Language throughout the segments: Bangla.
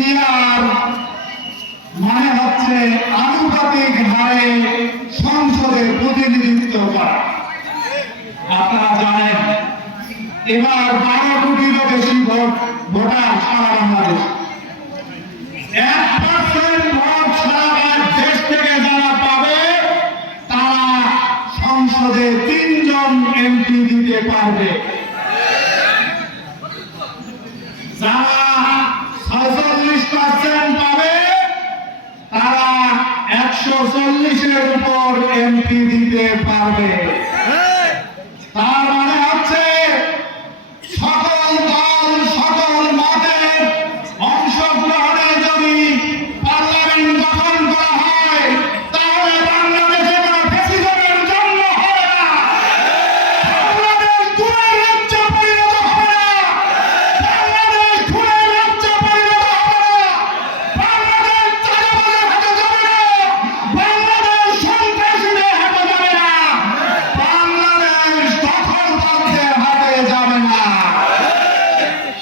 বিয়ার মানে হচ্ছে আনুপাতিক হারে সংসদে প্রতিনিধিত্ব করা। আপনারা জানেন, এবার বারো কোটিরও বেশি ভোট ভোটার সারা বাংলাদেশ। তারা সংসদে তিনজন পারবে। যারা একশো চল্লিশের উপর এমপি দিতে পারবে।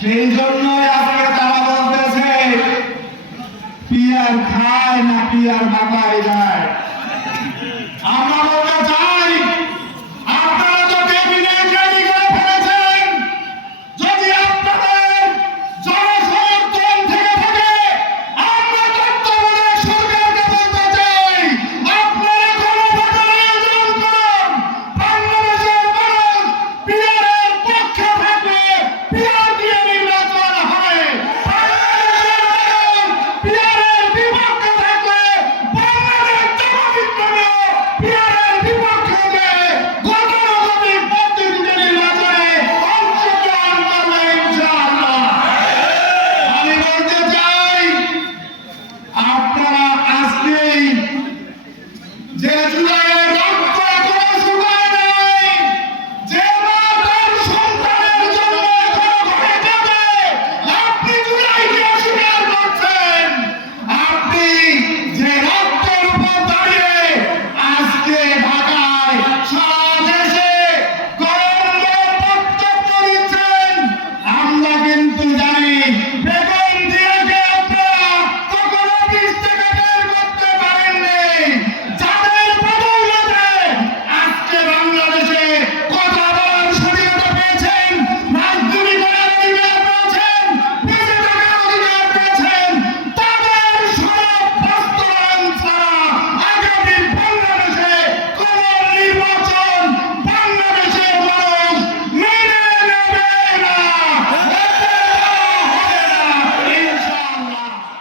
সেই জন্যই আজকে তারা বলতেছে পিয়ার খায় না পিয়ার মাথায় যায় আমরা Israel